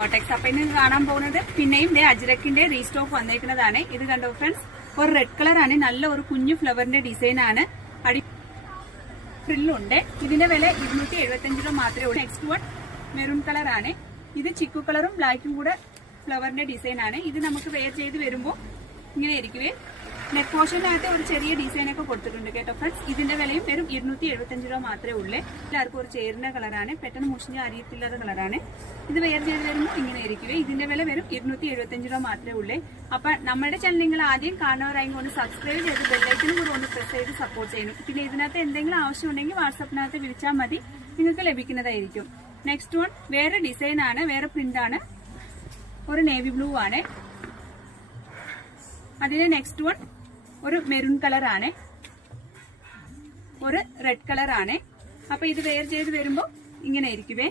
കോട്ടക്സ്. അപ്പൊ ഇന്ന് കാണാൻ പോകുന്നത് പിന്നെയും അജ്രക്കിന്റെ റീസ്റ്റോക്ക് വന്നേക്കുന്നതാണ്. ഇത് കണ്ടോ ഫ്രണ്ട്സ്, ഒരു റെഡ് കളർ ആണ്, നല്ല ഒരു കുഞ്ഞു ഫ്ലവറിന്റെ ഡിസൈൻ ആണ്, അടി ഫ്രില്ലുണ്ട്. ഇതിന്റെ വില 275 രൂപ മാത്രമേ ഉള്ളൂ. നെക്സ്റ്റ് വൺ മെറൂൺ കളർ ആണ്. ഇത് ചിക്കു കളറും ബ്ലാക്കും കൂടെ ഫ്ലവറിന്റെ ഡിസൈൻ ആണ്. ഇത് നമുക്ക് വെയർ ചെയ്ത് വരുമ്പോൾ ഇങ്ങനെ ഇരിക്കുവേ. നെക്ക് പോർഷനകത്ത് ഒരു ചെറിയ ഡിസൈൻ ഒക്കെ കൊടുത്തിട്ടുണ്ട് കേട്ടോ ഫ്രണ്ട്സ്. ഇതിന്റെ വിലയും വെറും 275 രൂപ മാത്രമേ ഉള്ളൂ. എല്ലാവർക്കും ഒരു ചേരുന്ന കളറാണ്, പെട്ടെന്ന് മുഷിഞ്ഞ അറിയത്തില്ലാത്ത കളറാണ്. ഇത് വെയർ ചെയ്ത് വരുമ്പോൾ ഇങ്ങനെ ഇരിക്കുവേ. ഇതിന്റെ വില വെറും 275 രൂപ മാത്രമേ ഉള്ളൂ. അപ്പൊ നമ്മുടെ ചാനൽ നിങ്ങൾ ആദ്യം കാണുന്നവരായി കൊണ്ട് സബ്സ്ക്രൈബ് ചെയ്ത് ബെല്ലൈക്കനും കൂടെ ഒന്ന് പ്രസ് ചെയ്ത് സപ്പോർട്ട് ചെയ്യണം. പിന്നെ ഇതിനകത്ത് എന്തെങ്കിലും ആവശ്യമുണ്ടെങ്കിൽ വാട്സാപ്പിനകത്ത് വിളിച്ചാൽ മതി, നിങ്ങൾക്ക് ലഭിക്കുന്നതായിരിക്കും. നെക്സ്റ്റ് വൺ വേറെ ഡിസൈൻ ആണ്, വേറെ പ്രിന്റ് ആണ്, ഒരു നേവി ബ്ലൂ ആണ്. അതിന് നെക്സ്റ്റ് വൺ ഒരു മെറൂൺ കളർ ആണ്, ഒരു റെഡ് കളർ ആണ്. അപ്പൊ ഇത് വെയർ ചെയ്ത് വരുമ്പോൾ ഇങ്ങനെ ഇരിക്കുവേ.